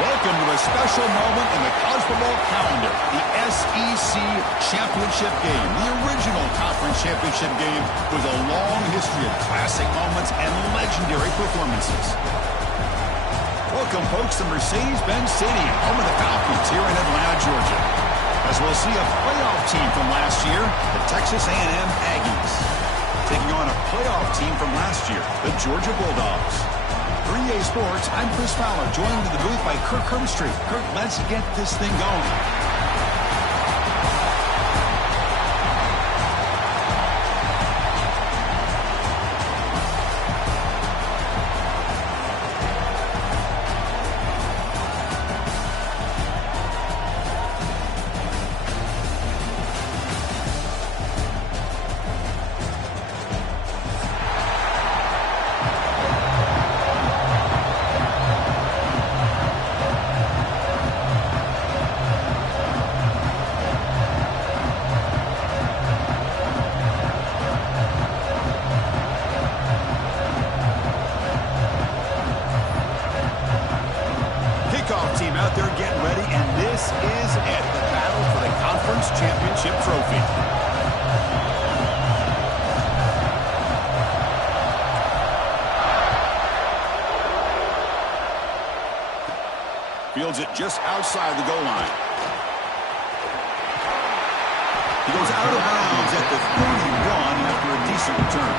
Welcome to a special moment in the college football calendar, the SEC Championship Game. The original conference championship game with a long history of classic moments and legendary performances. Welcome, folks, to Mercedes-Benz Stadium, home of the Falcons here in Atlanta, Georgia. As we'll see a playoff team from last year, the Texas A&M Aggies, taking on a playoff team from last year, the Georgia Bulldogs. 3A Sports, I'm Chris Fowler, joined in the booth by Kirk Hermstreet. Kirk, let's get this thing going. Team out there getting ready, and this is it, the battle for the conference championship trophy. Fields it just outside the goal line. He goes out of bounds at the 31 after a decent return.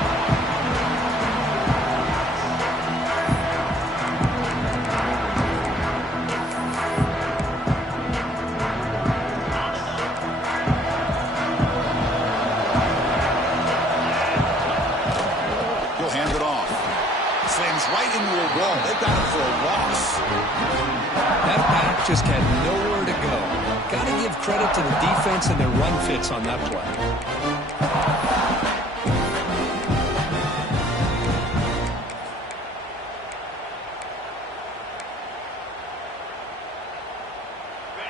Right into a wall. They've got him for a loss. That back just had nowhere to go. Got to give credit to the defense and their run fits on that play.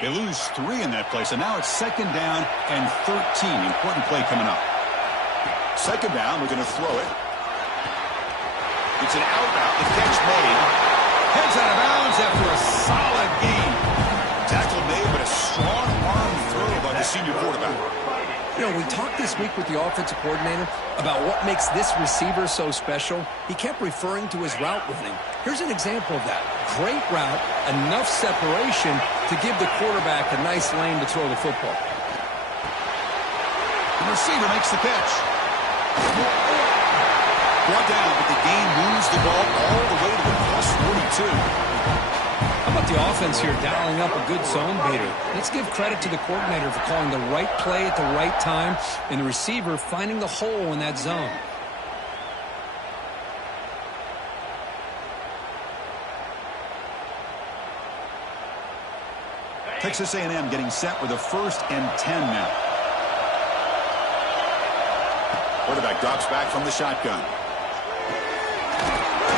They lose 3 in that play, so now it's second down and 13. Important play coming up. Second down, we're going to throw it. It's an out route, the catch made. Heads out of bounds after a solid gain. Tackle made, but a strong arm throw by the senior quarterback. You know, we talked this week with the offensive coordinator about what makes this receiver so special. He kept referring to his route running. Here's an example of that. Great route, enough separation to give the quarterback a nice lane to throw the football. The receiver makes the catch. Brought down, but the game moves the ball all the way to the plus 42. How about the offense here dialing up a good zone beater? Let's give credit to the coordinator for calling the right play at the right time and the receiver finding the hole in that zone. Texas A&M getting set with a 1st and 10 now. Quarterback drops back from the shotgun.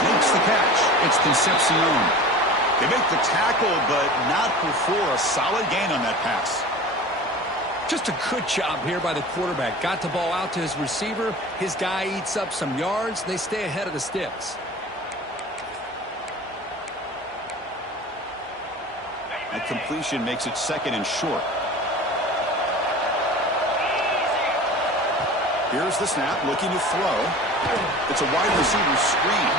Makes the catch. It's Concepcion. They make the tackle, but not before a solid gain on that pass. Just a good job here by the quarterback. Got the ball out to his receiver. His guy eats up some yards. They stay ahead of the sticks. That completion makes it 2nd and short. Here's the snap, looking to throw. It's a wide receiver screen.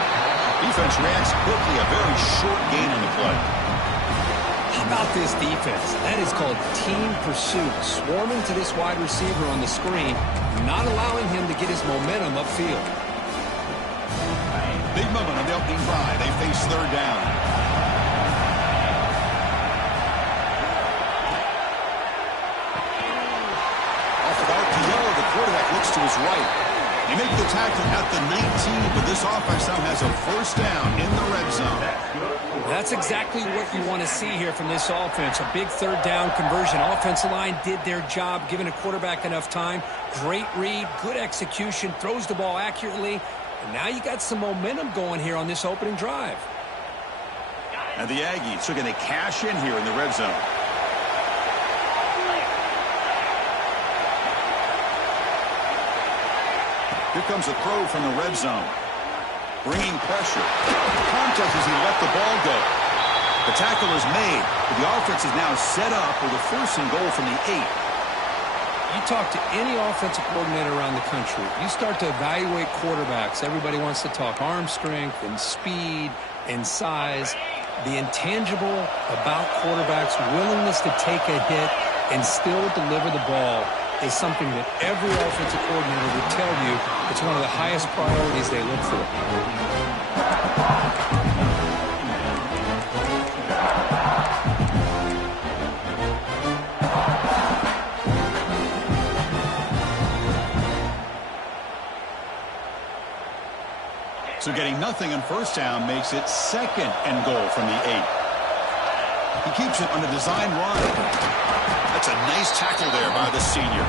Defense reacts quickly, a very short gain on the play. How about this defense? That is called team pursuit. Swarming to this wide receiver on the screen, not allowing him to get his momentum upfield. Big moment on the opening drive. They face 3rd down. Off of RPO, the quarterback looks to his right. They make the tackle at the 19, but this offense now has a 1st down in the red zone. That's exactly what you want to see here from this offense. A big 3rd down conversion. Offensive line did their job, giving a quarterback enough time. Great read, good execution, throws the ball accurately. And now you got some momentum going here on this opening drive. And the Aggies are going to cash in here in the red zone. Here comes a throw from the red zone. Bringing pressure. The contest as he let the ball go. The tackle is made, but the offense is now set up with a 1st and goal from the 8. You talk to any offensive coordinator around the country, you start to evaluate quarterbacks. Everybody wants to talk arm strength and speed and size. The intangible about quarterbacks' willingness to take a hit and still deliver the ball is something that every offensive coordinator would tell you it's one of the highest priorities they look for. So getting nothing on 1st down makes it 2nd and goal from the 8. He keeps it on a design run. That's a nice tackle there by the senior.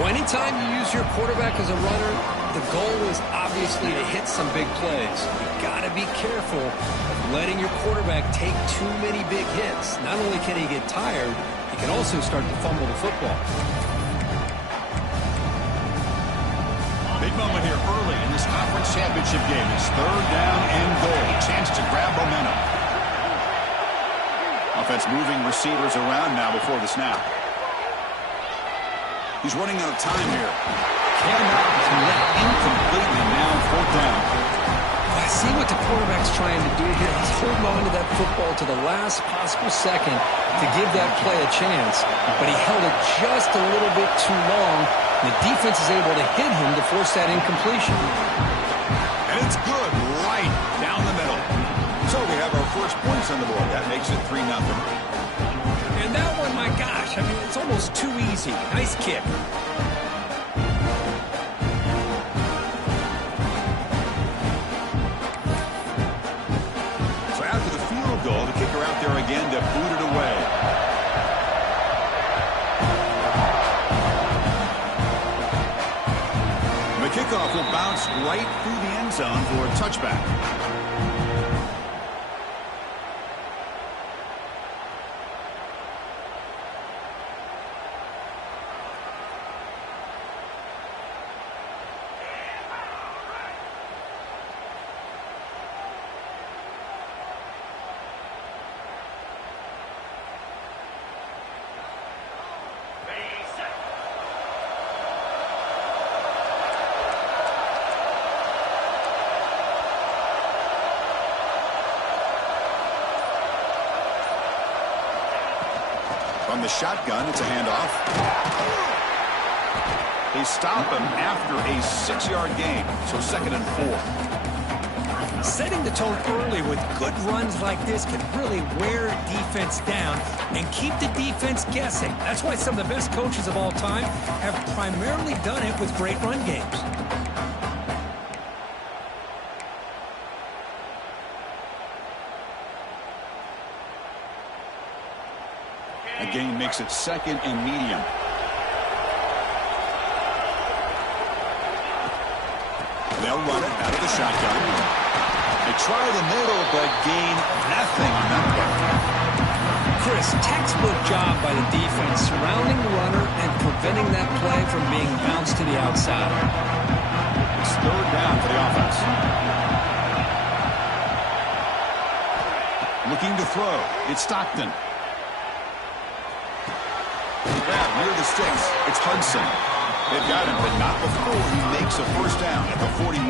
Well, anytime you use your quarterback as a runner, the goal is obviously to hit some big plays. You've got to be careful of letting your quarterback take too many big hits. Not only can he get tired, he can also start to fumble the football. Big moment here early in this conference championship game. It's 3rd down and goal. Chance to grab momentum. Offense moving receivers around now before the snap. He's running out of time here. Cannot connect incompletely now. 4th down. I see what the quarterback's trying to do here. He's holding on to that football to the last possible second to give that play a chance. But he held it just a little bit too long. The defense is able to hit him to force that incompletion. And it's good right down the middle. So we have our first points on the board. That makes it 3-0. And that one, my gosh, I mean, it's almost too easy. Nice kick. So after the field goal, the kicker out there again to boot it away. Kickoff will bounce right through the end zone for a touchback. From the shotgun, it's a handoff. They stop him after a 6-yard gain, so 2nd and 4. Setting the tone early with good runs like this can really wear defense down and keep the defense guessing. That's why some of the best coaches of all time have primarily done it with great run games. A gain makes it 2nd and medium. They'll run it out of the shotgun. They try the middle, but gain nothing on that play. Chris, textbook job by the defense surrounding the runner and preventing that play from being bounced to the outside. It's 3rd down for the offense. Looking to throw. It's Stockton. Grab near the sticks. It's Hudson. They've got him, but not before he makes a 1st down at the 41.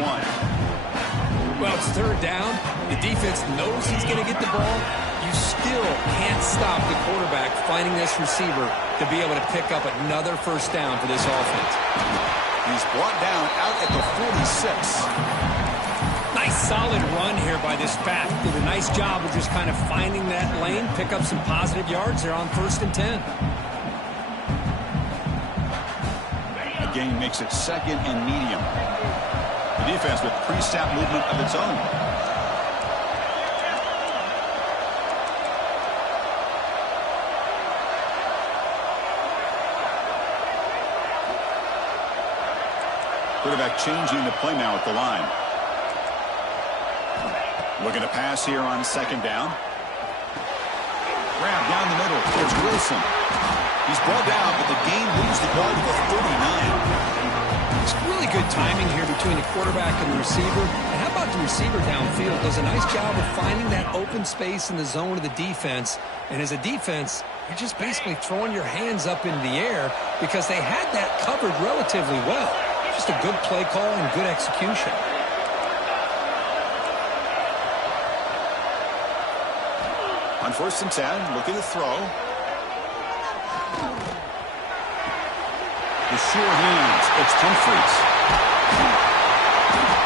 Well, it's 3rd down. The defense knows he's going to get the ball. You still can't stop the quarterback finding this receiver to be able to pick up another 1st down for this offense. He's brought down out at the 46. Nice solid run here by this back. Did a nice job of just kind of finding that lane, pick up some positive yards there on 1st and 10. Gain makes it 2nd and medium. The defense with pre-snap movement of its own. Quarterback changing the play now at the line. Looking to pass here on 2nd down. Grab down the middle. There's Wilson. He's brought down, but the game moves the ball to the 39. Just really good timing here between the quarterback and the receiver. And how about the receiver downfield? Does a nice job of finding that open space in the zone of the defense. And as a defense, you're just basically throwing your hands up in the air because they had that covered relatively well. Just a good play call and good execution. On 1st and 10, looking to throw. The sure hands. It's Humphries.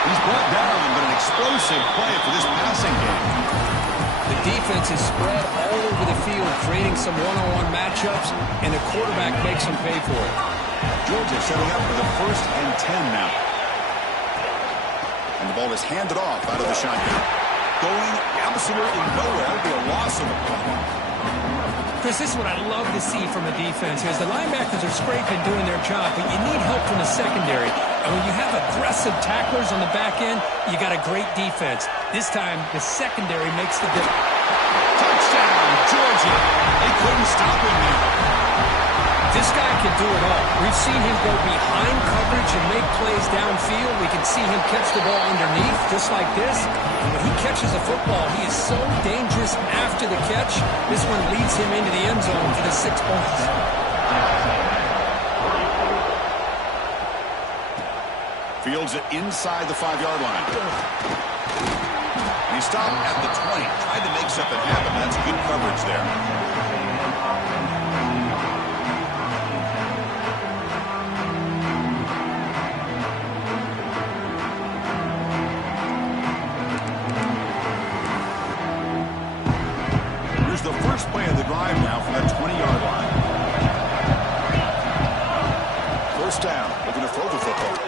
He's brought down, but an explosive play for this passing game. The defense is spread all over the field, creating some one-on-one matchups, and the quarterback makes them pay for it. Georgia setting up for the 1st and 10 now. And the ball is handed off out of the shotgun. Going absolutely nowhere. It'll be a loss of the ball. Chris, this is what I love to see from a defense is the linebackers are scraping, doing their job, but you need help from the secondary. And when you have aggressive tacklers on the back end, you got a great defense. This time, the secondary makes the difference. Touchdown, Georgia. They couldn't stop him there. This guy can do it all. We've seen him go behind coverage and make plays downfield. We can see him catch the ball underneath, just like this. And when he catches a football, he is so dangerous after the catch. This one leads him into the end zone for the 6 points. Fields it inside the 5-yard line. And he stopped at the 20. Tried to make something happen. That's good coverage there. The first play of the drive now from that 20-yard line. 1st down, looking to throw the football.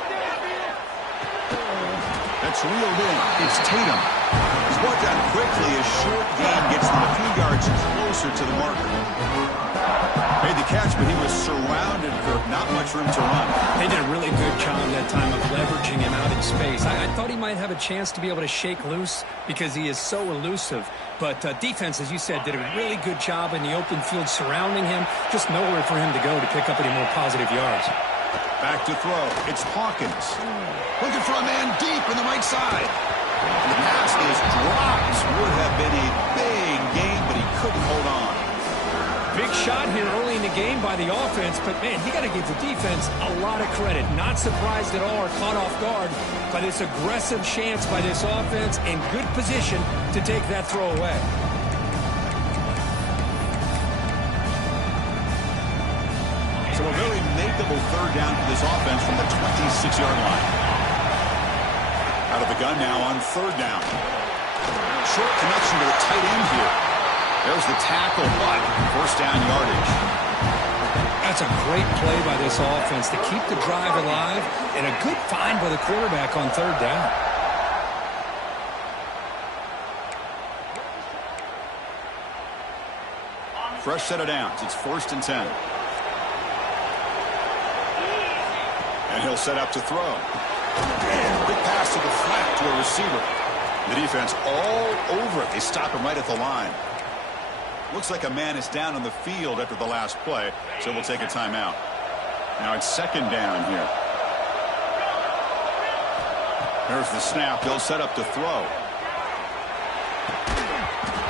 That's reeled in. It's Tatum. He's brought down quickly as short gain gets them a few yards closer to the marker. Made the catch, but he was surrounded, Kirk. Not much room to run. They did a really good job that time of leveraging him out in space. I thought he might have a chance to be able to shake loose because he is so elusive. But defense, as you said, did a really good job in the open field surrounding him. Just nowhere for him to go to pick up any more positive yards. Back to throw. It's Hawkins. Looking for a man deep in the right side. The pass is dropped. Would have been a big game, but he couldn't hold on. Big shot here early in the game by the offense, but, man, you got to give the defense a lot of credit. Not surprised at all or caught off guard by this aggressive chance by this offense in good position to take that throw away. So a very makeable 3rd down for this offense from the 26-yard line. Out of the gun now on 3rd down. Short connection to the tight end here. There's the tackle, but 1st down yardage. That's a great play by this offense to keep the drive alive and a good find by the quarterback on 3rd down. Fresh set of downs. It's 1st and 10. And he'll set up to throw. Quick pass to the flat to a receiver. The defense all over it. They stop him right at the line. Looks like a man is down on the field after the last play, so we'll take a timeout. Now it's 2nd down here. There's the snap. They'll set up to throw.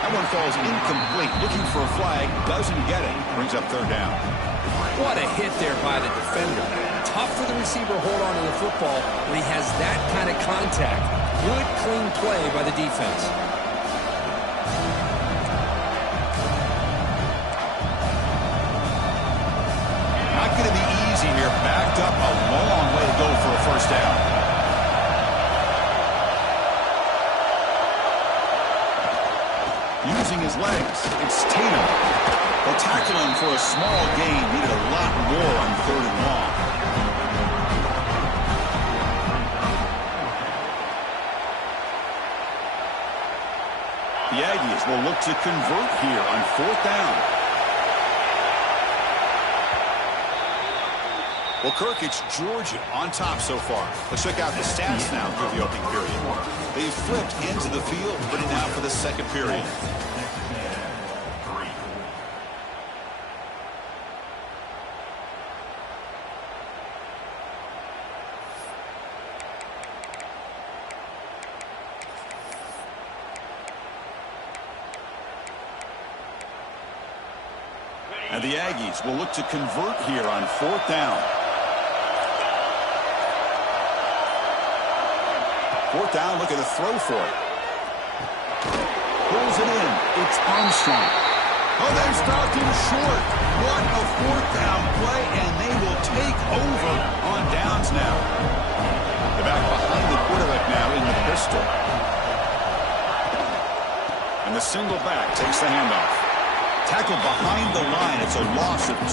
That one falls incomplete. Looking for a flag. Doesn't get it. Brings up 3rd down. What a hit there by the defender. Tough for the receiver to hold on to the football when he has that kind of contact. Good, clean play by the defense. Not going to be easy here. Backed up a long way to go for a 1st down. Using his legs, it's Tatum. They'll tackle him for a small gain. Needed a lot more on 3rd and long. The Aggies will look to convert here on 4th down. Well, Kirk, it's Georgia on top so far. Let's check out the stats now through the opening period. They've flipped into the field, ready now for the 2nd period. And the Aggies will look to convert here on 4th down. 4th down, looking to throw for it. Pulls it in. It's Armstrong. Oh, they've stopped him short. What a 4th down play, and they will take over on downs now. They're back behind the quarterback now in the pistol. And the single back takes the handoff. Tackled behind the line. It's a loss of 2.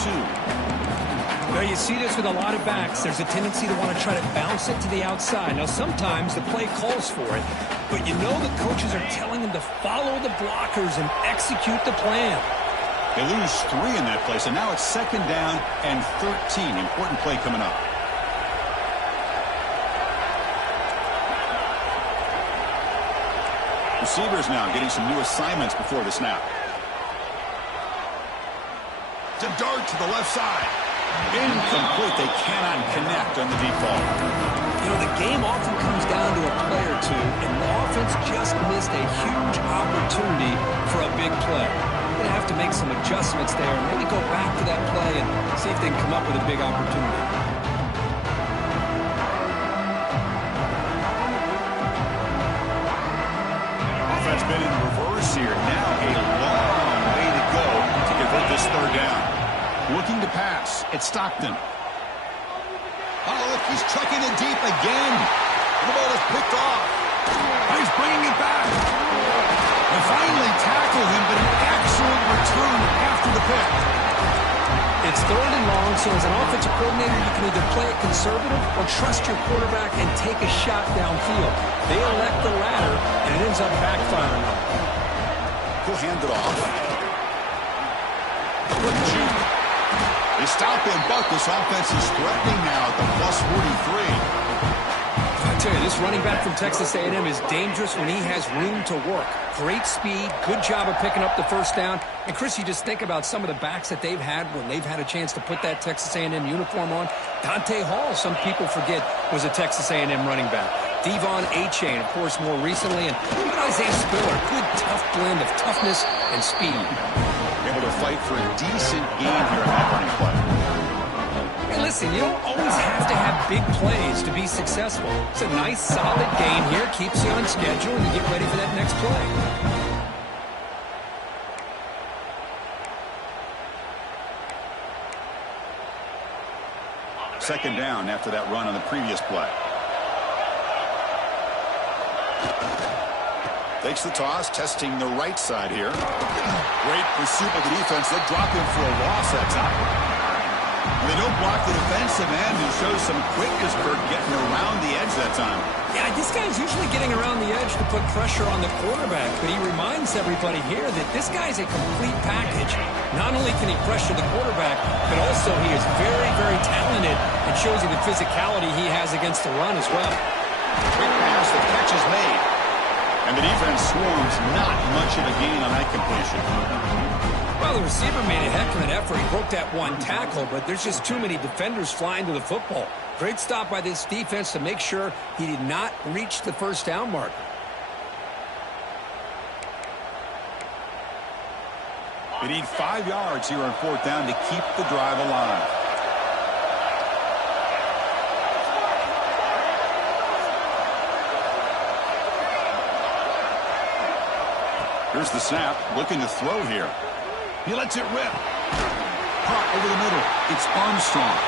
Well, you see this with a lot of backs. There's a tendency to want to try to bounce it to the outside. Now, sometimes the play calls for it, but you know the coaches are telling them to follow the blockers and execute the plan. They lose 3 in that play, so now it's 2nd down and 13. Important play coming up. Receivers now getting some new assignments before the snap. It's a dart to the left side. Incomplete. They cannot connect on the deep ball. You know, the game often comes down to a play or two, and the offense just missed a huge opportunity for a big play. They're going to have to make some adjustments there and maybe go back to that play and see if they can come up with a big opportunity. Offense been in reverse here. Now a long way to go to convert this 3rd down. Looking to pass. It's Stockton. Oh, look, he's chucking it deep again. The ball is picked off. He's bringing it back. They finally tackled him, but an excellent return after the pick. It's 3rd and long, so as an offensive coordinator, you can either play it conservative or trust your quarterback and take a shot downfield. They elect the latter, and it ends up backfiring. He'll hand it off. They stop him, but this offense is threatening now at the plus 43. I tell you, this running back from Texas A&M is dangerous when he has room to work. Great speed, good job of picking up the 1st down. And, Chris, you just think about some of the backs that they've had when they've had a chance to put that Texas A&M uniform on. Dante Hall, some people forget, was a Texas A&M running back. Devon Achane, of course, more recently. And even Isaiah Spiller, good tough blend of toughness and speed. Able to fight for a decent gain here in that running play. Hey, listen, you don't always have to have big plays to be successful. It's a nice, solid gain here. Keeps you on schedule, and you get ready for that next play. Second down after that run on the previous play. Takes the toss, testing the right side here. Great pursuit of the defense. They'll drop him for a loss that time. And they don't block the defensive end, who shows some quickness for getting around the edge that time. Yeah, this guy's usually getting around the edge to put pressure on the quarterback, but he reminds everybody here that this guy's a complete package. Not only can he pressure the quarterback, but also he is very, very talented and shows you the physicality he has against the run as well. Quick pass, the catch is made. And the defense swarms, not much of a gain on that completion. Well, the receiver made a heck of an effort. He broke that one tackle, but there's just too many defenders flying to the football. Great stop by this defense to make sure he did not reach the 1st down mark. They need 5 yards here on 4th down to keep the drive alive. Here's the snap, looking to throw here. He lets it rip. Caught over the middle. It's Armstrong.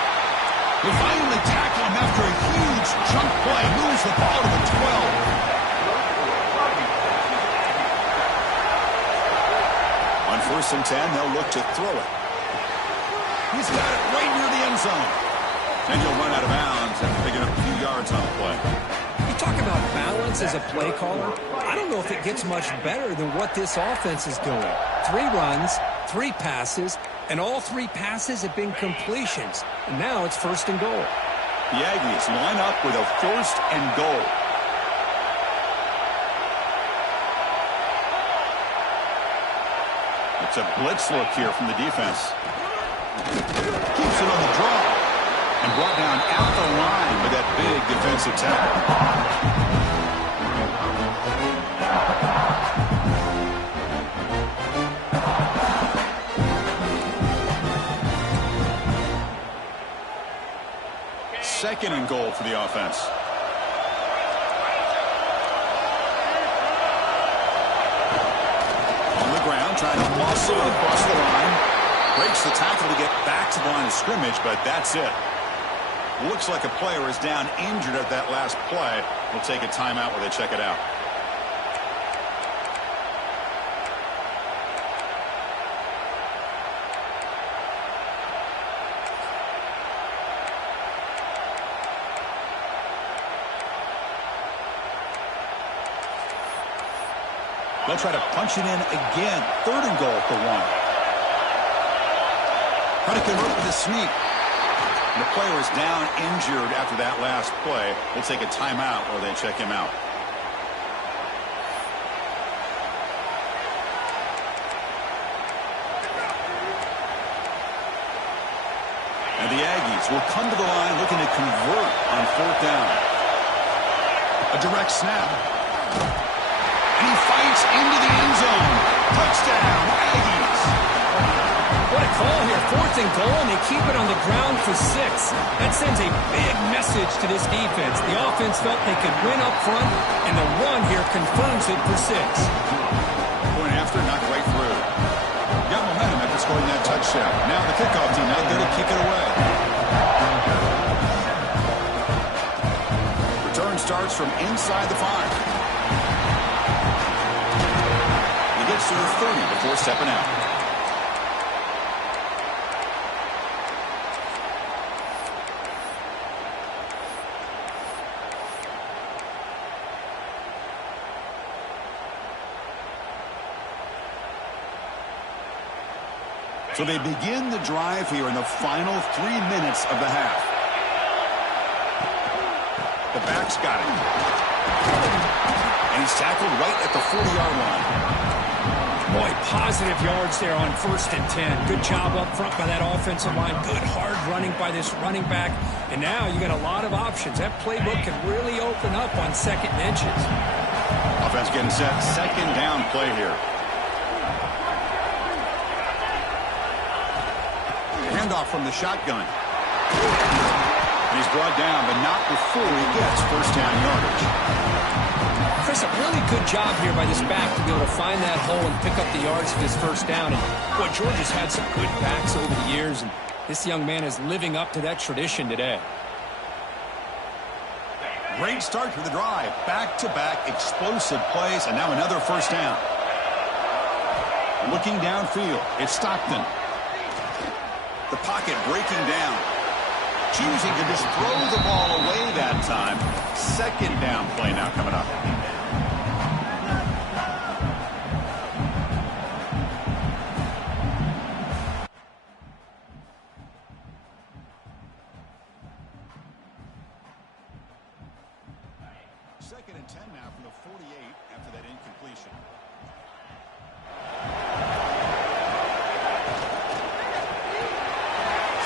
They finally tackle him after a huge chunk play. Moves the ball to the 12. On 1st and 10, they'll look to throw it. He's got it right near the end zone. And he'll run out of bounds after picking up a few yards on the play. You talk about balance as a play caller. I don't know if it gets much better than what this offense is doing. 3 runs, 3 passes, and all 3 passes have been completions. And now it's 1st and goal. The Aggies line up with a 1st and goal. It's a blitz look here from the defense. Keeps it on the draw. And brought down at the line with that big defensive tackle. second and goal for the offense. On the ground, trying to muscle it across the line. Breaks the tackle to get back to the line of scrimmage, but that's it. Looks like a player is down injured at that last play. We'll take a timeout while they check it out. They'll try to punch it in again. Third and goal for one. Trying to convert with a sneak. The player is down injured after that last play. We'll take a timeout while they check him out. And the Aggies will come to the line looking to convert on fourth down. A direct snap. And he fights into the end zone. Touchdown, Aggies. What a call here. Fourth and goal, and they keep it on the ground for 6. That sends a big message to this defense. The offense felt they could win up front, and the run here confirms it for 6. Point after, knocked right through. Got momentum after scoring that touchdown. Now the kickoff team out there to kick it away. Return starts from inside the 5. To the 30 before stepping out. So they begin the drive here in the final 3 minutes of the half. The back's got it. And he's tackled right at the 40-yard line. Boy, positive yards there on 1st and 10. Good job up front by that offensive line. Good hard running by this running back. And now you got a lot of options. That playbook can really open up on 2nd and inches. Offense getting set. 2nd down play here. Handoff from the shotgun. And he's brought down, but not before he gets first down yardage. Chris, a really good job here by this back to be able to find that hole and pick up the yards for this first down. And boy, Georgia's had some good backs over the years, and this young man is living up to that tradition today. Great start to the drive. Back-to-back explosive plays, and now another first down. Looking downfield, it's Stockton. The pocket breaking down. Choosing to just throw the ball away that time. 2nd down play now coming up.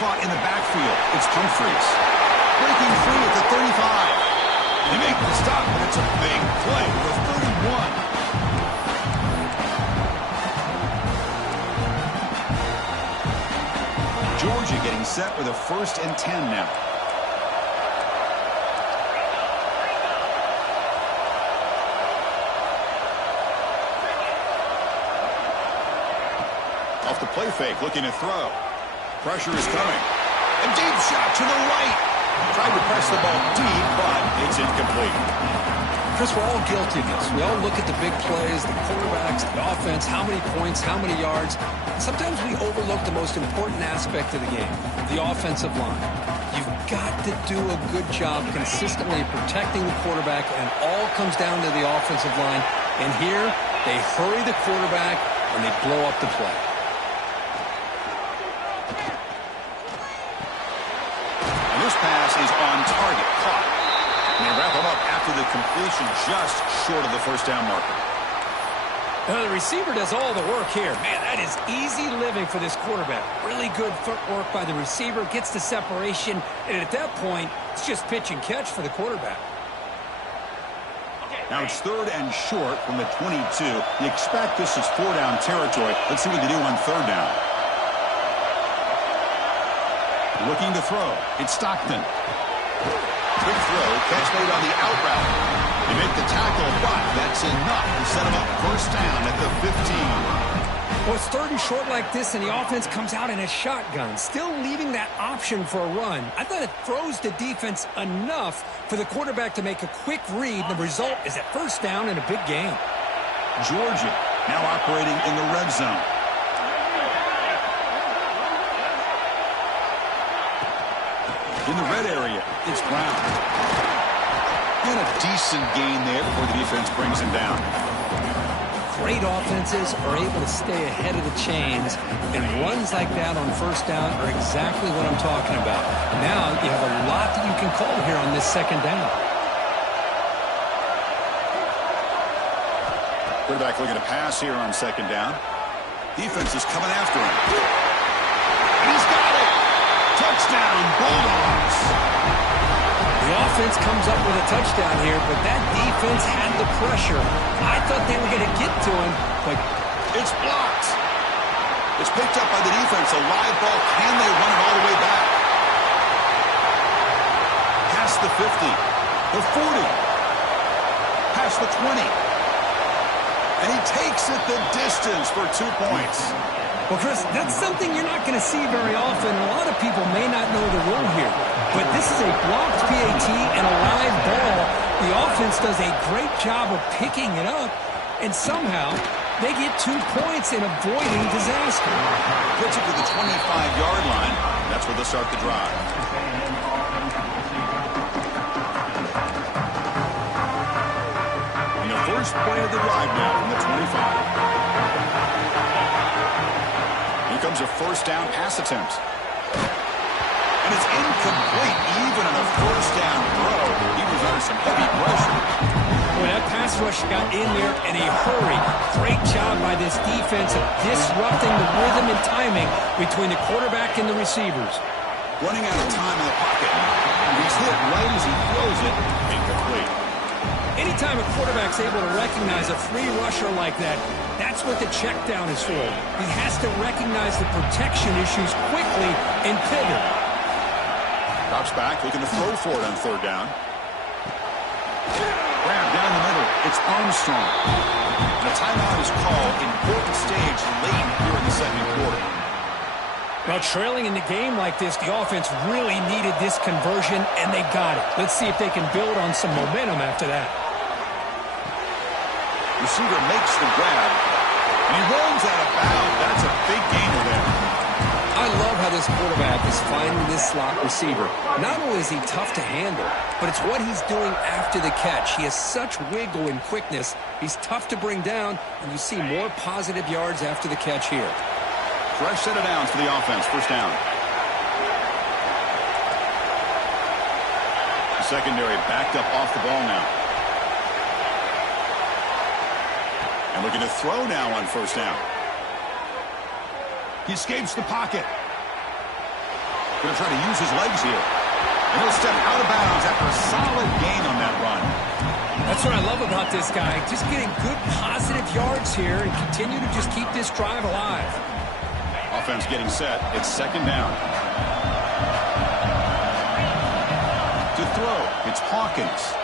In the backfield, it's Humphreys. Breaking free at the 35. They make the stop, but it's a big play for the 31. Georgia getting set with a 1st and 10 now. Off the play fake, looking to throw. Pressure is coming. A deep shot to the right. Tried to press the ball deep, but it's incomplete. Chris, we're all guilty of this. We all look at the big plays, the quarterbacks, the offense, how many points, how many yards. Sometimes we overlook the most important aspect of the game, the offensive line. You've got to do a good job consistently protecting the quarterback, and it all comes down to the offensive line. And here, they hurry the quarterback, and they blow up the play. Pass is on target, caught. And they wrap him up after the completion just short of the first down marker. The receiver does all the work here. Man, that is easy living for this quarterback. Really good footwork by the receiver, gets the separation, and at that point, it's just pitch and catch for the quarterback. Now it's 3rd and short from the 22. You expect this is 4-down territory. Let's see what they do on 3rd down. Looking to throw. It's Stockton. Quick throw, catch made on the out route. They make the tackle, but that's enough to set him up first down at the 15. Well, it's third and short like this, and the offense comes out in a shotgun, still leaving that option for a run. I thought it throws the defense enough for the quarterback to make a quick read. The result is a first down in a big game. Georgia now operating in the red zone. In the red area, it's Brown. And a decent gain there before the defense brings him down. Great offenses are able to stay ahead of the chains, and runs like that on first down are exactly what I'm talking about. Now you have a lot that you can call here on this second down. Quarterback looking to pass here on second down. Defense is coming after him. And he's got it! Touchdown, Bulldogs! The offense comes up with a touchdown here, but that defense had the pressure. I thought they were going to get to him, but it's blocked. It's picked up by the defense. A live ball. Can they run it all the way back? Past the 50. The 40. Past the 20. And he takes it the distance for 2 points. Well, Chris, that's something you're not going to see very often. A lot of people may not know the rule here. But this is a blocked PAT and a live ball. The offense does a great job of picking it up, and somehow they get 2 points in avoiding disaster. Puts it to the 25-yard line. That's where they'll start the drive. And the first play of the drive now from the 25. Here comes a first down pass attempt. And it's incomplete, even on a first down throw. He was under some heavy pressure. Well, that pass rush got in there in a hurry. Great job by this defense of disrupting the rhythm and timing between the quarterback and the receivers. Running out of time in the pocket. He's hit right as he throws it. Incomplete. Anytime a quarterback's able to recognize a free rusher like that, that's what the check down is for. He has to recognize the protection issues quickly and pivot. Drops back, looking to throw for it on third down. Grab down the middle. It's Armstrong. And a timeout is called. Important stage late here in the second quarter. Well, trailing in the game like this, the offense really needed this conversion, and they got it. Let's see if they can build on some momentum after that. Receiver makes the grab, and he rolls out of bounds. That's a big gainer there. I love how this quarterback is finding this slot receiver. Not only is he tough to handle, but it's what he's doing after the catch. He has such wiggle and quickness. He's tough to bring down, and you see more positive yards after the catch here. Fresh set of downs for the offense. First down. The secondary backed up off the ball now. And looking to throw now on first down. He escapes the pocket. Going to try to use his legs here. And he'll step out of bounds after a solid gain on that run. That's what I love about this guy. Just getting good positive yards here and continue to just keep this drive alive. Offense getting set. It's second down. To throw, it's Hawkins.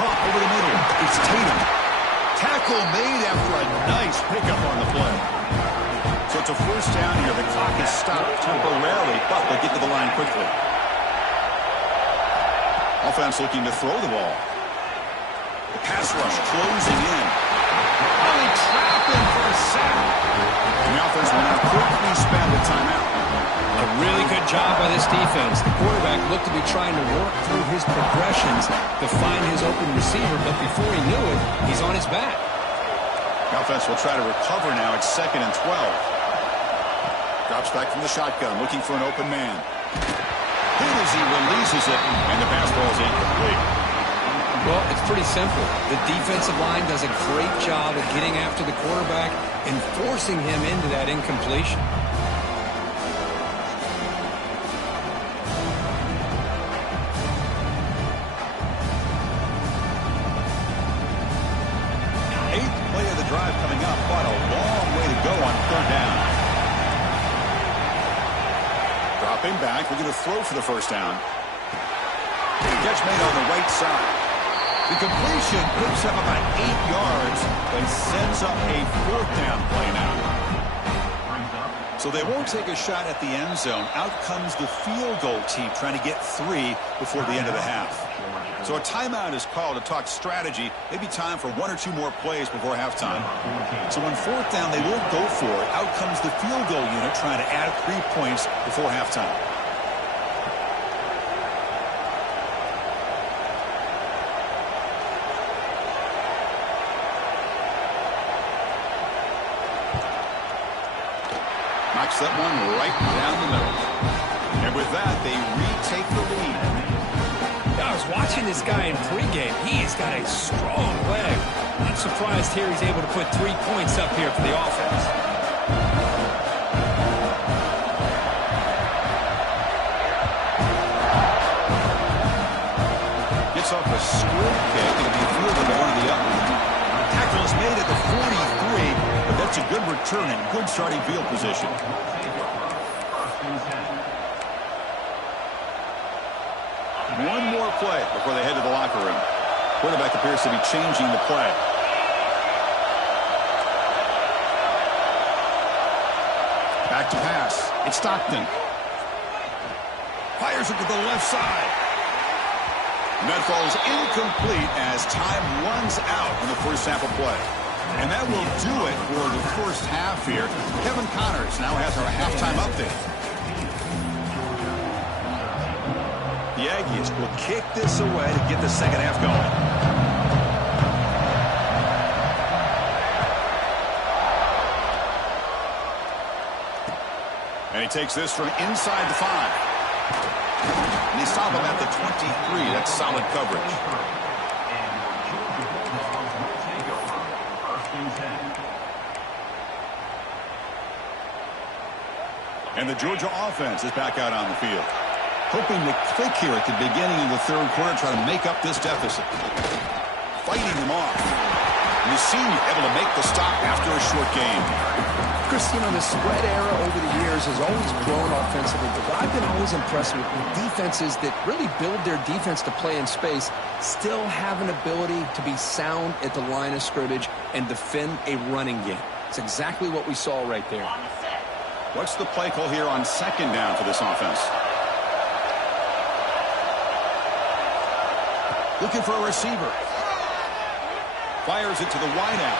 Caught over the middle. It's Tatum. Tackle made after a nice pickup on the play. So it's a first down here. The clock is stopped temporarily, but they get to the line quickly. Offense looking to throw the ball. The pass rush closing in. Oh, they trap him for a sack. And the offense will now quickly spend the timeout. A really good job by this defense. The quarterback looked to be trying to work through his progressions to find his open receiver, but before he knew it, he's on his back. The offense will try to recover now. It's 2nd and 12. Drops back from the shotgun, looking for an open man. Good as he releases it, and the pass ball is incomplete. Well, it's pretty simple. The defensive line does a great job of getting after the quarterback and forcing him into that incompletion. Eighth play of the drive coming up, but a long way to go on third down. Dropping back, we're going to throw for the first down. Catch made on the right side. The completion picks up about 8 yards, but sets up a 4th down play now. So they won't take a shot at the end zone. Out comes the field goal team trying to get 3 before the end of the half. So a timeout is called to talk strategy. Maybe time for 1 or 2 more plays before halftime. So on 4th down, they won't go for it. Out comes the field goal unit trying to add 3 points before halftime. Knocks that one right down the middle. And with that, they retake the lead. I was watching this guy in pregame. He's got a strong leg. Not surprised here he's able to put 3 points up here for the offense. Gets off a squib kick. It'll be fielded to one of the up. Tackle is made at the 43, but that's a good return and good starting field position. One more play before they head to the locker room. Quarterback appears to be changing the play. Back to pass. It's Stockton. Fires it to the left side. And that falls incomplete as time runs out in the first half of play. And that will do it for the first half here. Kevin Connors now has our halftime update. The Aggies will kick this away to get the second half going. And he takes this from inside the 5. And they stop him at the 23. That's solid coverage. And the Georgia offense is back out on the field. Hoping to click here at the beginning of the 3rd quarter, try to make up this deficit. Fighting them off. And the senior able to make the stop after a short game. Chris, you know, the spread era over the years has always grown offensively, but I've been always impressed with defenses that really build their defense to play in space, still have an ability to be sound at the line of scrimmage and defend a running game. It's exactly what we saw right there. What's the play call here on 2nd down for this offense? Looking for a receiver. Fires it to the wideout.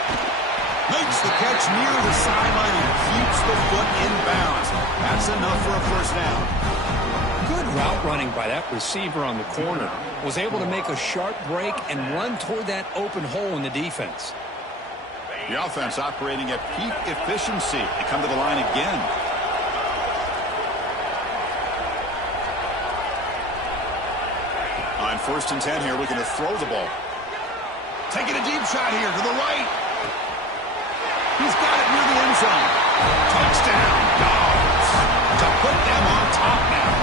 Makes the catch near the sideline and keeps the foot in bounds. That's enough for a first down. Good route running by that receiver on the corner. Was able to make a sharp break and run toward that open hole in the defense. The offense operating at peak efficiency. They come to the line again. On 1st and 10 here, looking to throw the ball. Taking a deep shot here to the right. He's got it near the end zone. Touchdown, Dogs. To put them on top now.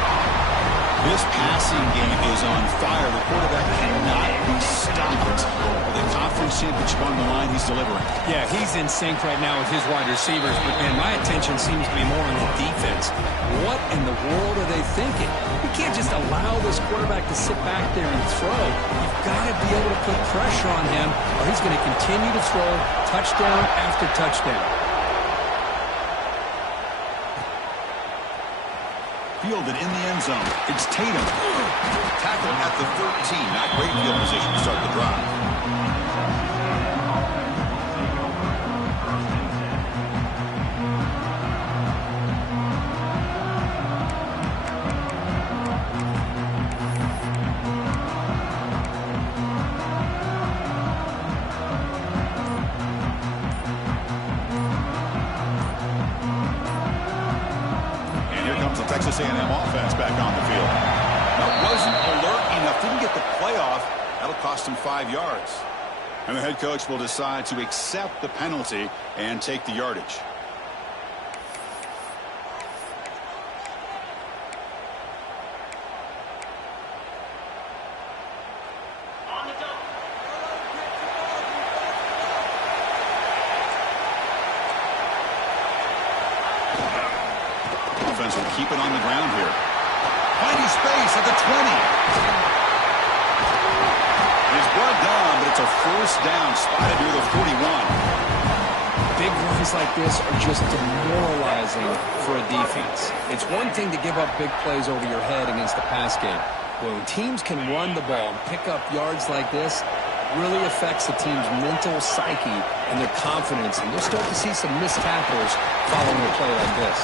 This passing game is on fire. The quarterback cannot be stopped. With the conference championship on the line, he's delivering. Yeah, he's in sync right now with his wide receivers, but, man, my attention seems to be more on the defense. What in the world are they thinking? You can't just allow this quarterback to sit back there and throw. You've got to be able to put pressure on him, or he's going to continue to throw touchdown after touchdown. Fielded in the end zone. It's Tatum. Tackle at the 13. Not great field position to start the drive. Texas A&M offense back on the field. Now, wasn't alert enough. Didn't get the playoff. That'll cost him 5 yards. And the head coach will decide to accept the penalty and take the yardage. Offense will keep it on the ground here. Finding space at the 20. He's brought down, but it's a first down, spotted near the 41. Big runs like this are just demoralizing for a defense. It's one thing to give up big plays over your head against the pass game. When teams can run the ball and pick up yards like this, it really affects the team's mental psyche and their confidence. And you'll start to see some missed tackles following a play like this.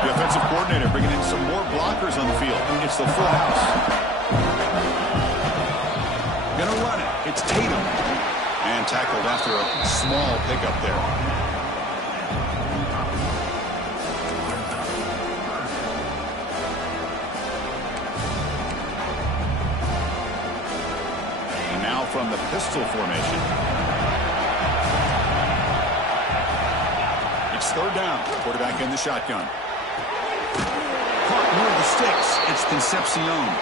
The offensive coordinator bringing in some more blockers on the field. It's the full house. Gonna run it. It's Tatum. And tackled after a small pickup there. And now from the pistol formation. It's third down. Quarterback in the shotgun. Caught near the sticks. It's Concepcion.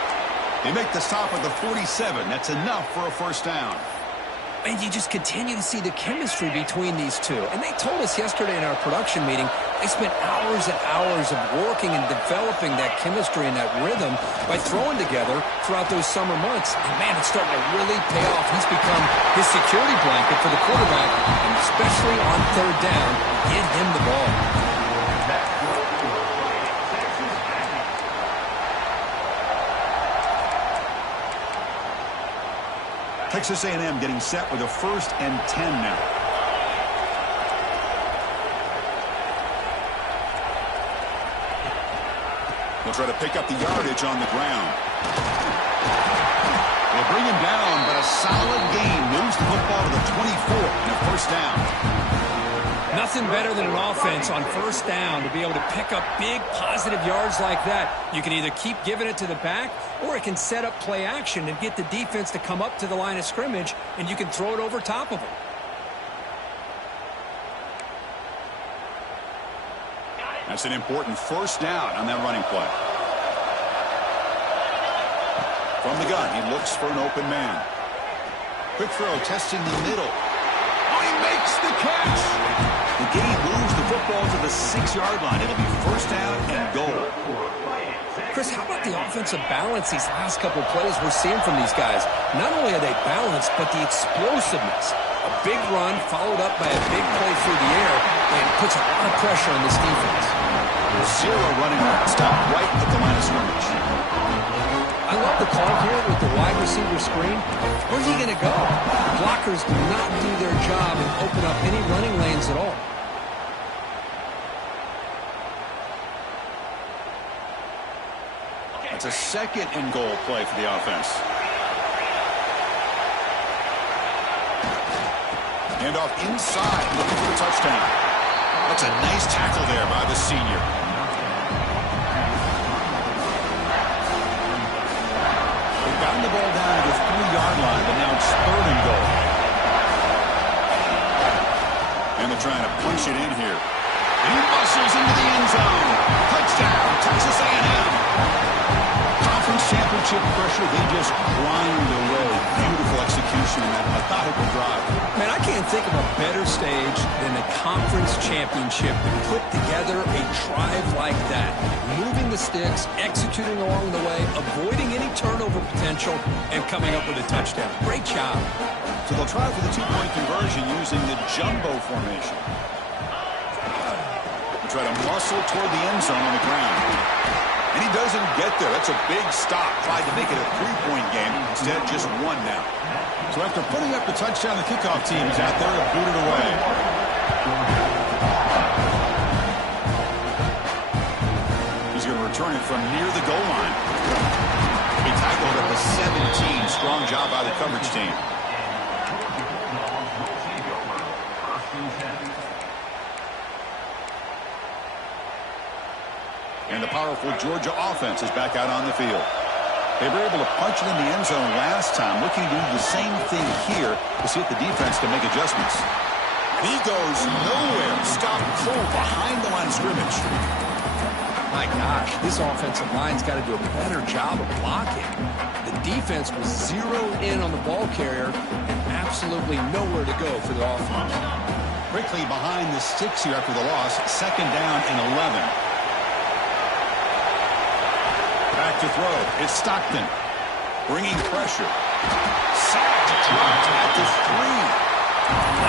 They make the stop at the 47. That's enough for a first down. And you just continue to see the chemistry between these two. And they told us yesterday in our production meeting, they spent hours and hours of working and developing that chemistry and that rhythm by throwing together throughout those summer months. And, man, it's starting to really pay off. He's become his security blanket for the quarterback, and especially on third down, get him the ball. Texas A&M getting set with a 1st and 10 now. They'll try to pick up the yardage on the ground. They bring him down, but a solid gain moves the football to the 24 and a first down. Nothing better than an offense on first down to be able to pick up big positive yards like that. You can either keep giving it to the back, or it can set up play action and get the defense to come up to the line of scrimmage, and you can throw it over top of them. That's an important first down on that running play. From the gun, he looks for an open man. Quick throw, testing the middle. Oh, he makes the catch! The gain moves the football to the 6-yard line. It'll be first down and goal. Chris, how about the offensive balance these last couple of plays we're seeing from these guys? Not only are they balanced, but the explosiveness. A big run followed up by a big play through the air, and puts a lot of pressure on this defense. Zero running back. Stop right at the line of scrimmage. I love the call here with the wide receiver screen. Where's he going to go? Blockers do not do their job and open up any running lanes at all. That's a 2nd and goal play for the offense. Hand off inside, looking for the touchdown. That's a nice tackle there by the senior. They've gotten the ball down to the 3-yard line, but now it's 3rd and goal. And they're trying to punch it in here. And he muscles into the end zone. Touchdown, Texas A&M. Conference championship pressure, they just grind away. Beautiful execution in that methodical drive. Man, I can't think of a better stage than the conference championship to put together a drive like that. Moving the sticks, executing along the way, avoiding any turnover potential, and coming up with a touchdown. Great job. So they'll try for the 2-point conversion using the jumbo formation. They'll try to muscle toward the end zone on the ground. And he doesn't get there. That's a big stop. Tried to make it a 3-point game. Instead, just 1 now. So after putting up the touchdown, the kickoff team is out there to boot it away. He's going to return it from near the goal line. He tackled at the 17. Strong job by the coverage team. And the powerful Georgia offense is back out on the field. They were able to punch it in the end zone last time, looking to do the same thing here to see if the defense can make adjustments. He goes nowhere. Stop cold behind the line of scrimmage. My gosh, this offensive line's got to do a better job of blocking. The defense was zeroed in on the ball carrier and absolutely nowhere to go for the offense. Quickly behind the sticks here after the loss. 2nd down and 11. Back to throw. It's Stockton. Bringing pressure. Sacked. Dropped at the 3.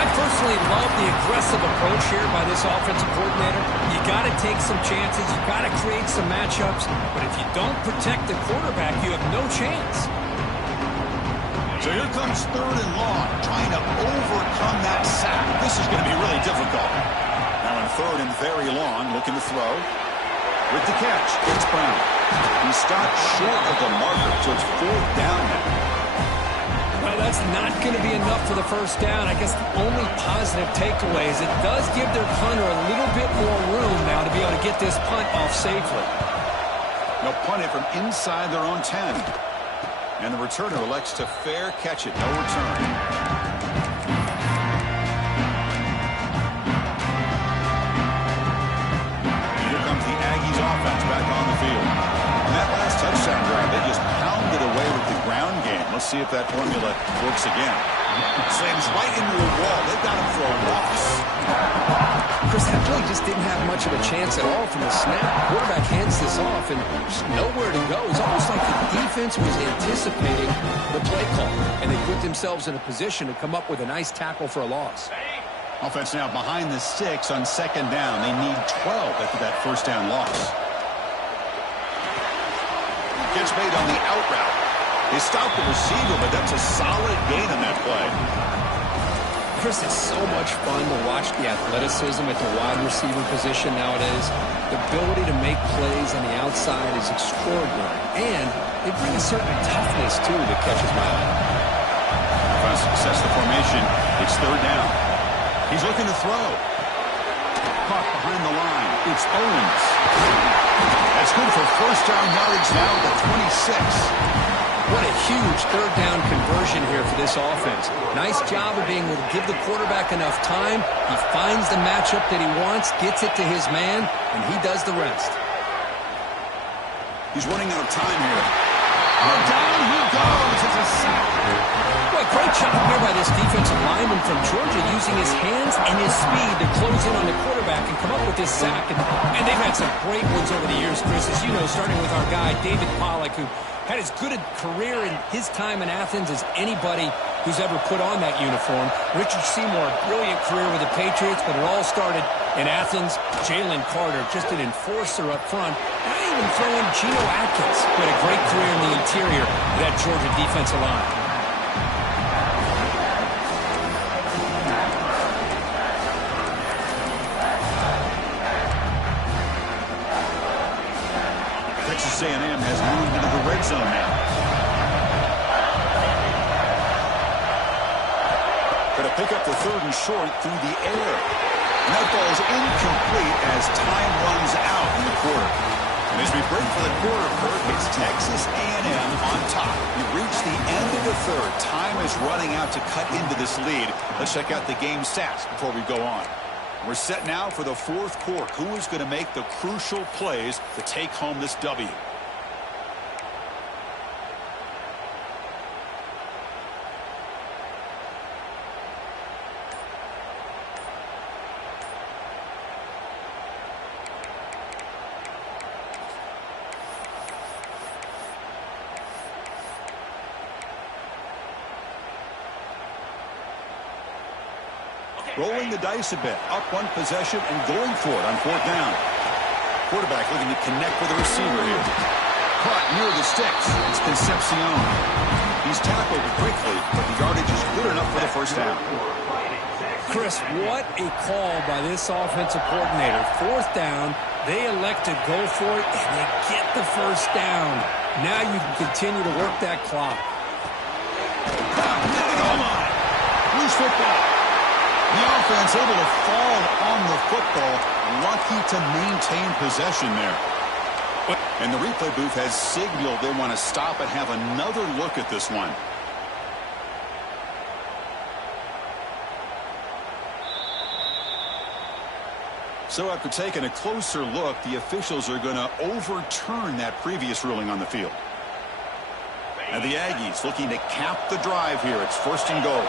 I personally love the aggressive approach here by this offensive coordinator. You got to take some chances. You got to create some matchups. But if you don't protect the quarterback, you have no chance. So here comes 3rd and long, trying to overcome that sack. This is going to be really difficult. Now in 3rd and very long, looking to throw. With the catch, it's Brown. He stopped short of the marker, so it's 4th down now. Well, that's not going to be enough for the 1st down. I guess the only positive takeaway is it does give their punter a little bit more room now to be able to get this punt off safely. They'll punt it from inside their own 10. And the returner elects to fair catch it. No return. Here comes the Aggies offense back on the field. On that last touchdown drive, they just pounded away with the ground game. Let's see if that formula works again. Slams right into a wall. They've got him for a loss. Chris, that play just didn't have much of a chance at all from the snap. The quarterback hands this off and just nowhere to go. It's almost like the defense was anticipating the play call, and they put themselves in a position to come up with a nice tackle for a loss. Offense now behind the sticks on 2nd down. They need 12 after that 1st down loss. Gets made on the out route. They stopped the receiver, but that's a solid gain on that play. Chris, it's so much fun to watch the athleticism at the wide receiver position nowadays. The ability to make plays on the outside is extraordinary. And they bring a certain toughness, too, that catches my eye. Offense sets the formation. It's 3rd down. He's looking to throw. Caught behind the line. It's Owens. That's good for 1st down yardage now at the 26. What a huge 3rd down conversion here for this offense. Nice job of being able to give the quarterback enough time. He finds the matchup that he wants, gets it to his man, and he does the rest. He's running out of time here. Oh, down he goes. It's a sack. Well, great job here by this defensive lineman from Georgia using his hands and his speed to close in on the quarterback and come up with this sack. And they've had some great ones over the years, Chris, as you know, starting with our guy, David Pollack, who had as good a career in his time in Athens as anybody who's ever put on that uniform. Richard Seymour, brilliant career with the Patriots, but it all started in Athens. Jalen Carter, just an enforcer up front. And I even throw in Geno Atkins, who had a great career in the interior of that Georgia defensive line. Texas A&M has moved into the red zone now. Going to pick up the 3rd and short through the air. And that ball is incomplete as time runs out in the quarter. And as we break for the quarter, Kirk, it's Texas A&M on top. We reach the end of the 3rd. Time is running out to cut into this lead. Let's check out the game stats before we go on. We're set now for the 4th quarter. Who is going to make the crucial plays to take home this W? Rolling the dice a bit, up one possession and going for it on 4th down. Quarterback looking to connect with the receiver here. Caught near the sticks. It's Concepcion. He's tackled quickly, but the yardage is good enough for the 1st down. Chris, what a call by this offensive coordinator. 4th down, they elect to go for it, and they get the 1st down. Now you can continue to work that clock. Come on. Loose football. The offense able to fall on the football, lucky to maintain possession there. And the replay booth has signaled they want to stop and have another look at this one. So after taking a closer look, the officials are going to overturn that previous ruling on the field. And the Aggies looking to cap the drive here. It's 1st and goal.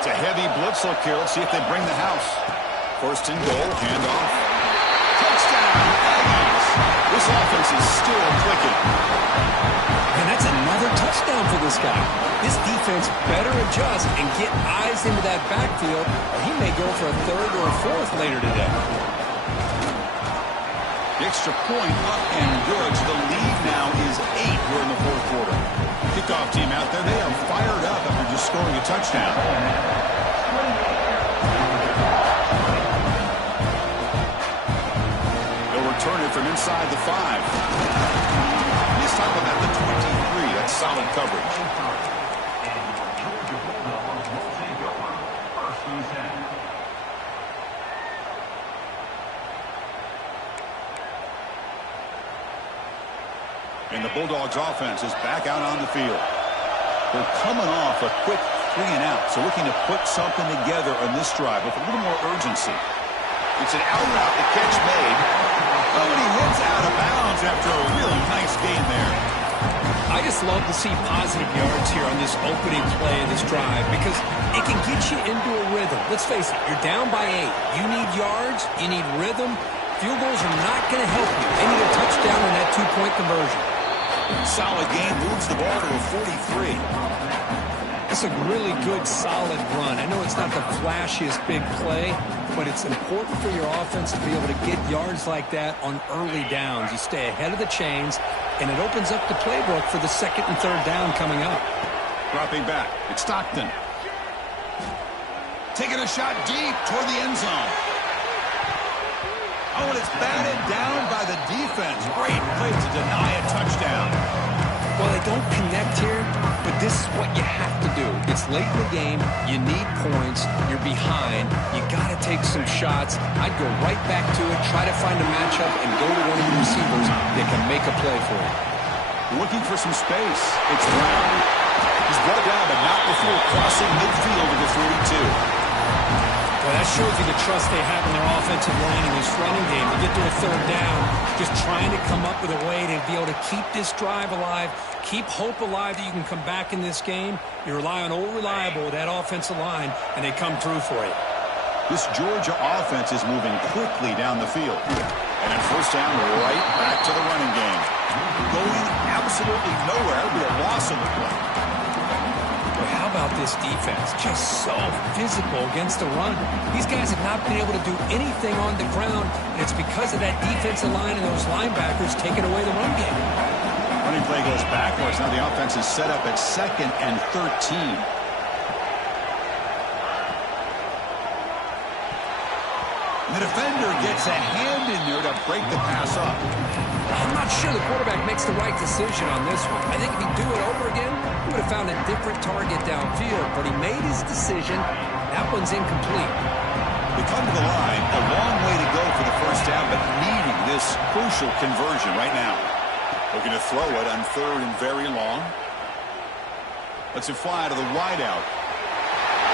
It's a heavy blitz look here. Let's see if they bring the house. First and goal, handoff. Touchdown, Aggies. This offense is still clicking. And that's another touchdown for this guy. This defense better adjust and get eyes into that backfield, or he may go for a third or a fourth later today. The extra point up and good. So the lead now is 8 here in the fourth quarter. Kickoff team out there. They are fired up after just scoring a touchdown. They'll return it from inside the 5. This time about the 23. That's solid coverage. And the Bulldogs offense is back out on the field. They're coming off a quick 3 and out, so looking to put something together on this drive with a little more urgency. It's an out route, the catch made. Oh, and he heads out of bounds after a really nice gain there. I just love to see positive yards here on this opening play of this drive because it can get you into a rhythm. Let's face it, you're down by 8. You need yards, you need rhythm. Field goals are not going to help you. They need a touchdown on that 2-point conversion. Solid game, moves the ball to a 43. It's a really good, solid run. I know it's not the flashiest big play, but it's important for your offense to be able to get yards like that on early downs. You stay ahead of the chains, and it opens up the playbook for the second and third down coming up. Dropping back, it's Stockton. Taking a shot deep toward the end zone. Oh, and it's batted down by the defense. Great play to deny a touchdown. Well, they don't connect here, but this is what you have to do. It's late in the game. You need points. You're behind. You got to take some shots. I'd go right back to it, try to find a matchup, and go to one of the receivers that can make a play for you. Looking for some space. It's Brown. He's brought down, but not before crossing midfield to the 42. Well, that shows you the trust they have in their offensive line in this running game. To get to a third down, just trying to come up with a way to be able to keep this drive alive, keep hope alive that you can come back in this game. You rely on old reliable with that offensive line, and they come through for you. This Georgia offense is moving quickly down the field. And then first down, right back to the running game. Going absolutely nowhere. It'll be a loss on the play. How about this defense? Just so physical against the run. These guys have not been able to do anything on the ground, and it's because of that defensive line and those linebackers taking away the run game. Running play goes backwards. Now the offense is set up at 2nd and 13. The defender gets a hand in there to break the pass up. I'm not sure the quarterback makes the right decision on this one. I think if he'd do it over again, he would have found a different target downfield, but he made his decision. That one's incomplete. They come to the line, a long way to go for the first down, but needing this crucial conversion right now. Looking to throw it on 3rd and very long. Lets it fly to the wideout.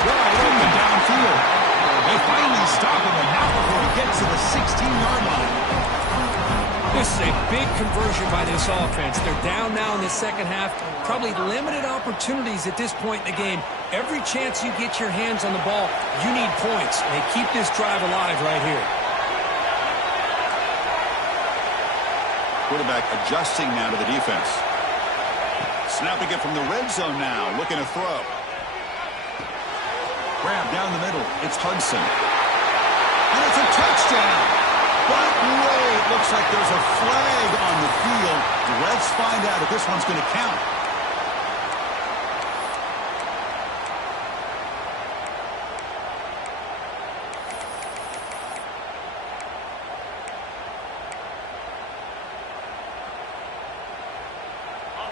Wide open downfield. They finally stop him, and now before he gets to the 16-yard line. This is a big conversion by this offense. They're down now in the second half. Probably limited opportunities at this point in the game. Every chance you get your hands on the ball, you need points. They keep this drive alive right here. Quarterback adjusting now to the defense. Snapping it from the red zone now. Looking to throw. Grab down the middle. It's Hudson. And it's a touchdown. But wait, looks like there's a flag on the field. Let's find out if this one's going to count.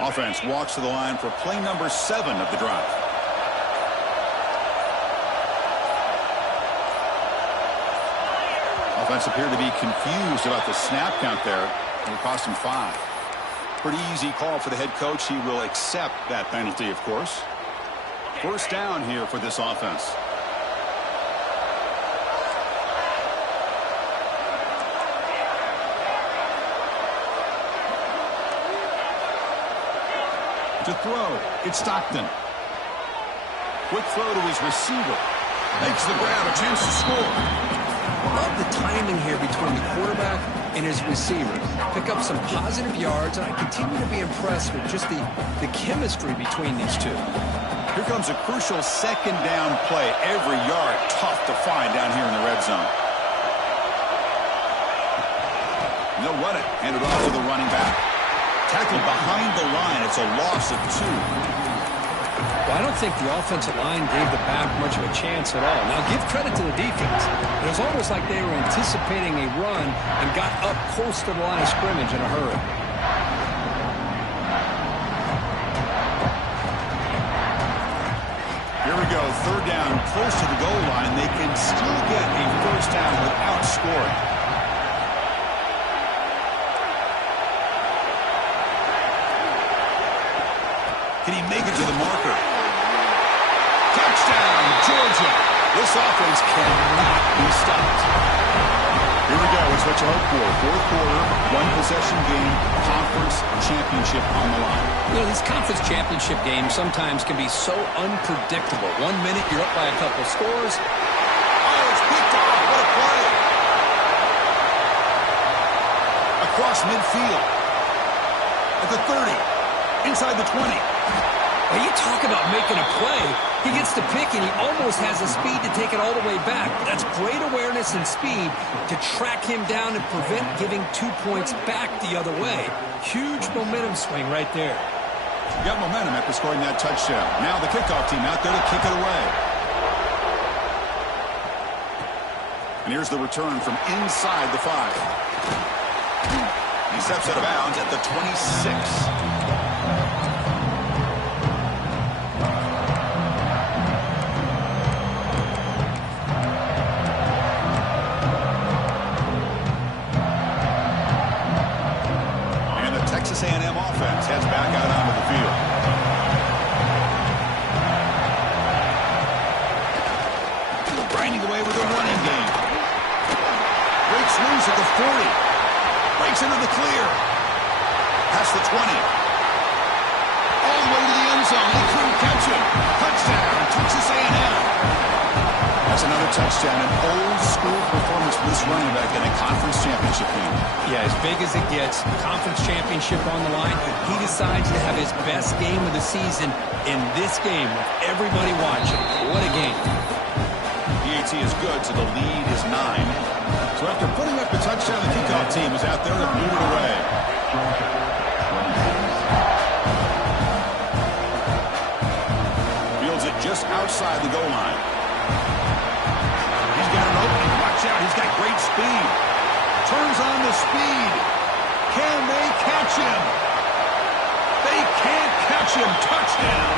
Offense walks to the line for play number 7 of the drive. Offense appeared to be confused about the snap count there. It cost him 5. Pretty easy call for the head coach. He will accept that penalty, of course. First down here for this offense. To throw, it's Stockton. Quick throw to his receiver. Makes the grab, a chance to score. love the timing here between the quarterback and his receiver. Pick up some positive yards, and I continue to be impressed with just the chemistry between these two. Here comes a crucial second down play. Every yard tough to find down here in the red zone. They'll run it. Hand it off to the running back. Tackled behind the line. It's a loss of 2. Well, I don't think the offensive line gave the back much of a chance at all. Now, give credit to the defense. It was almost like they were anticipating a run and got up close to the line of scrimmage in a hurry. Here we go. Third down, close to the goal line. They can still get a first down without scoring. Can he make it to the marker? Touchdown, Georgia. This offense cannot be stopped. Here we go. It's what you hope for. Fourth quarter, one-possession game, conference championship on the line. You know, these conference championship games sometimes can be so unpredictable. 1 minute, you're up by a couple scores. Oh, it's picked off. What a play. Across midfield. At the 30. Inside the 20. When you talk about making a play, he gets the pick and he almost has the speed to take it all the way back. That's great awareness and speed to track him down and prevent giving 2 points back the other way. Huge momentum swing right there. You got momentum after scoring that touchdown. Now the kickoff team out there to kick it away. And here's the return from inside the 5. He steps out of bounds at the 26. Texas A&M offense heads back out onto the field. Grinding away with a running game. Breaks loose at the 40. Breaks into the clear. Past the 20. All the way to the end zone. They couldn't catch him. Touchdown, Texas A&M. That's another touchdown. An old-school performance from this running back in a conference championship game. Yeah, as big as it gets, conference championship on the line. He decides to have his best game of the season in this game with everybody watching. What a game. PAT is good, so the lead is 9. So after putting up the touchdown, the kickoff team is out there to boot it away. Fields it just outside the goal line. He's got an opening. Watch out. He's got great speed. Turns on the speed. Can they catch him? They can't catch him. Touchdown.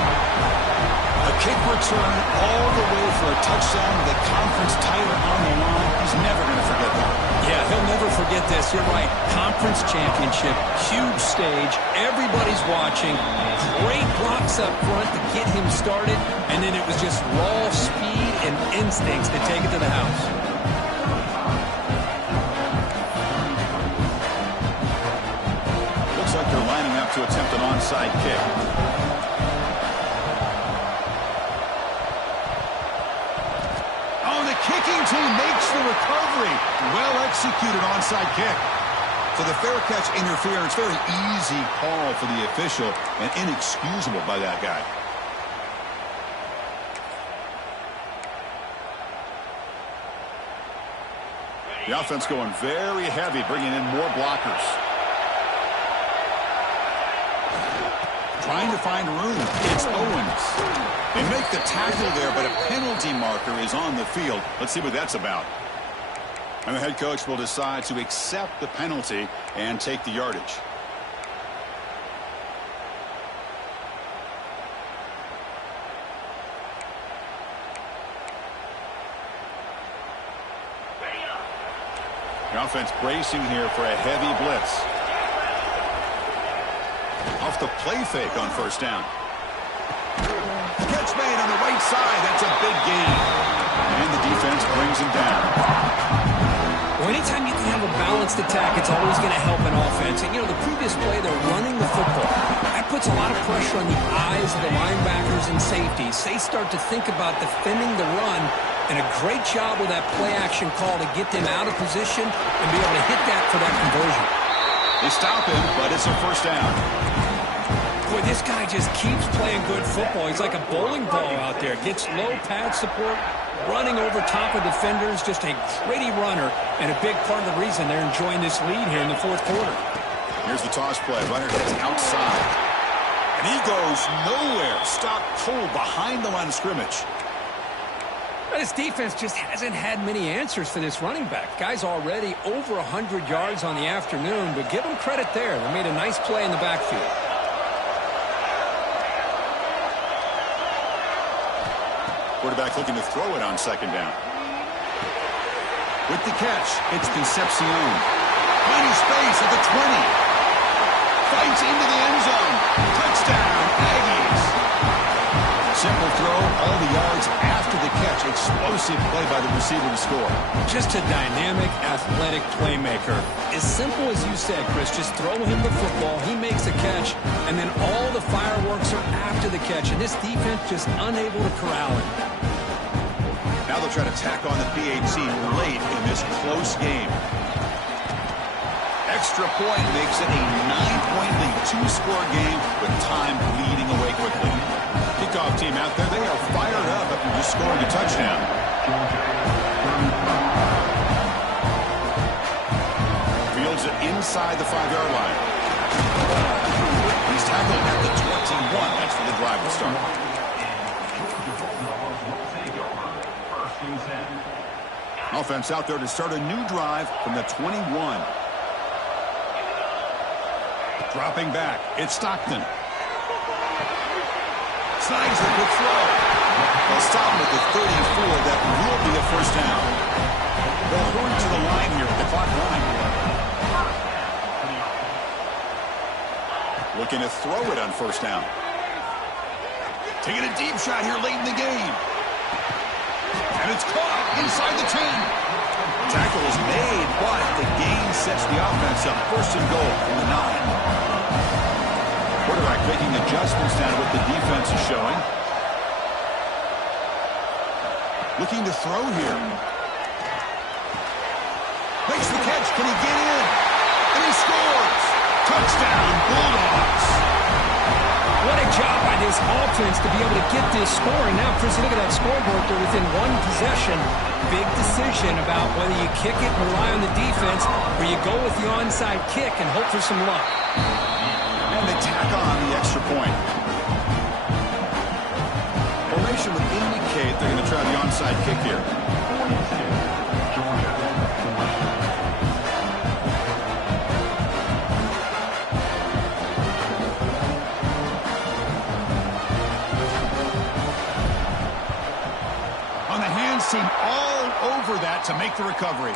A kick return all the way for a touchdown with a conference title on the line. He's never going to forget that. Yeah, he'll never forget this. You're right. Conference championship, huge stage. Everybody's watching. Great blocks up front to get him started. And then it was just raw speed and instincts to take it to the house. Looks like they're lining up to attempt an onside kick. Oh, the kicking team makes the recovery. Well executed onside kick. So the fair catch interference, very easy call for the official and inexcusable by that guy. The offense going very heavy, bringing in more blockers. Trying to find room. It's Owens. They make the tackle there, but a penalty marker is on the field. Let's see what that's about. And the head coach will decide to accept the penalty and take the yardage. The offense bracing here for a heavy blitz. Off the play fake on first down. Catch made on the right side. That's a big gain. And the defense brings him down. Well, anytime you can have a balanced attack, it's always going to help an offense. And, you know, the previous play, they're running the football. That puts a lot of pressure on the eyes of the linebackers and safeties. They start to think about defending the run And a great job with that play-action call to get them out of position and be able to hit that for that conversion. They stop him, but it's a first down. Boy, this guy just keeps playing good football. He's like a bowling ball out there. Gets low pad support, running over top of defenders. Just a gritty runner, and a big part of the reason they're enjoying this lead here in the fourth quarter. Here's the toss play. Runner gets outside. And he goes nowhere. Stopped cold behind the line of scrimmage. This defense just hasn't had many answers for this running back. Guy's already over 100 yards on the afternoon, but give him credit there. They made a nice play in the backfield. Quarterback looking to throw it on second down. With the catch, it's Concepcion. Finding space at the 20. Fights into the end zone. Touchdown, Aggies. Simple throw, all the yards after the catch. Explosive play by the receiver to score. Just a dynamic, athletic playmaker. As simple as you said, Chris, just throw him the football, he makes a catch, and then all the fireworks are after the catch. And this defense just unable to corral him. Now they'll try to tack on the PAT late in this close game. Extra point makes it a 9-point lead, two-score game with time bleeding away quickly. Kickoff team out there, they are fired up after just scoring a touchdown. Fields it inside the 5-yard line. He's tackled at the 21. That's for the drive to start. Offense out there to start a new drive from the 21. Dropping back, it's Stockton. Snags the quick throw. They'll stop him at the 34. That will be a first down. They'll horn to the line here with the clock running. Looking to throw it on first down. Taking a deep shot here late in the game. And it's caught inside the 10. Tackle is made, but the gain sets the offense up. First and goal from the 9. Quarterback making adjustments down to what the defense is showing. Looking to throw here. Makes the catch. Can he get in? And he scores. Touchdown, Bulldogs. What a job by this offense to be able to get this score. And now, Chris, look at that scoreboard. They're within one possession. Big decision about whether you kick it and rely on the defense or you go with the onside kick and hope for some luck. And they tack on the extra point. Formation would indicate they're going to try the onside kick here. On the hands team all over that to make the recovery.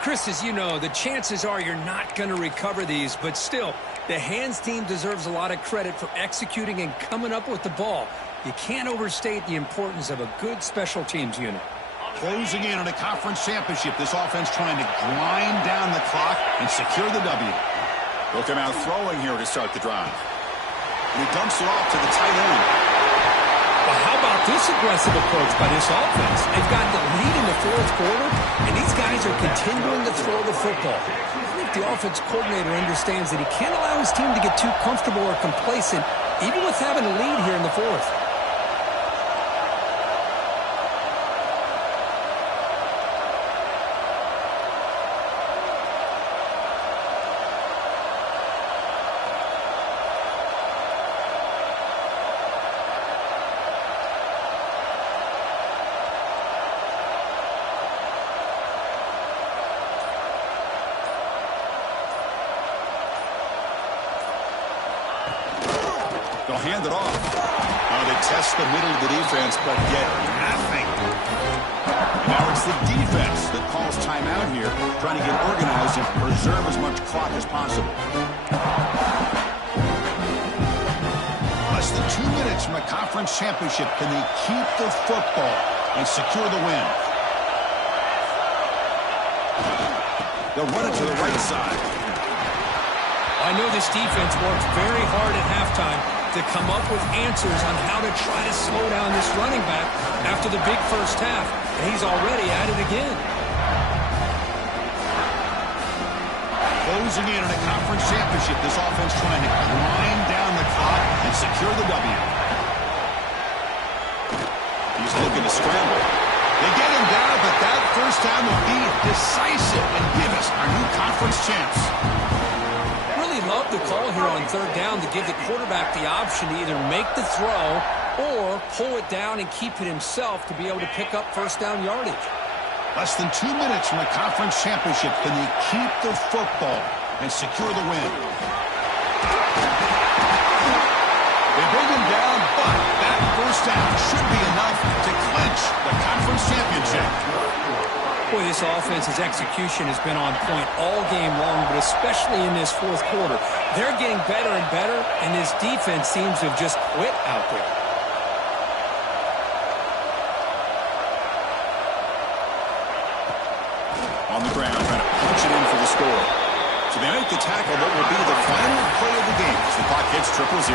Chris, as you know, the chances are you're not going to recover these, but still, the hands team deserves a lot of credit for executing and coming up with the ball. You can't overstate the importance of a good special teams unit. Closing in on a conference championship, this offense trying to grind down the clock and secure the W. Look him out throwing here to start the drive. And he dumps it off to the tight end. Well, how about this aggressive approach by this offense? They've got the lead in the fourth quarter, and these guys are continuing to throw the football. I think the offense coordinator understands that he can't allow his team to get too comfortable or complacent, even with having a lead here in the fourth. They'll hand it off. They test the middle of the defense, but get nothing. And now it's the defense that calls timeout here, trying to get organized and preserve as much clock as possible. Less than 2 minutes from a conference championship. Can they keep the football and secure the win? They'll run it to the right side. I know this defense works very hard at halftime to come up with answers on how to try to slow down this running back after the big first half, and he's already at it again. Closing in on a conference championship, this offense trying to grind down the clock and secure the W. He's looking to scramble. They get him down, but that first down will be decisive and give us our new conference champs. Really love the call here on third down to give the quarterback the option to either make the throw or pull it down and keep it himself to be able to pick up first down yardage. Less than 2 minutes from a conference championship. Can they keep the football and secure the win? They bring him down, but that first down should be enough to clinch the conference championship. Boy, this offense's execution has been on point all game long, but especially in this fourth quarter. They're getting better and better, and this defense seems to have just quit out there. On the ground, trying to punch it in for the score. So they make the tackle that will be the final play of the game as the clock hits 0-0.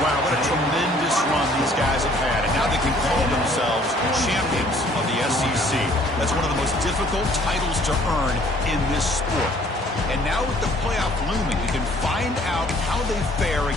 Wow, what a tremendous run these guys have had, and now they can call themselves champions of the SEC. That's one of the most difficult titles to earn in this sport. And now with the playoff looming, you can find out how they fare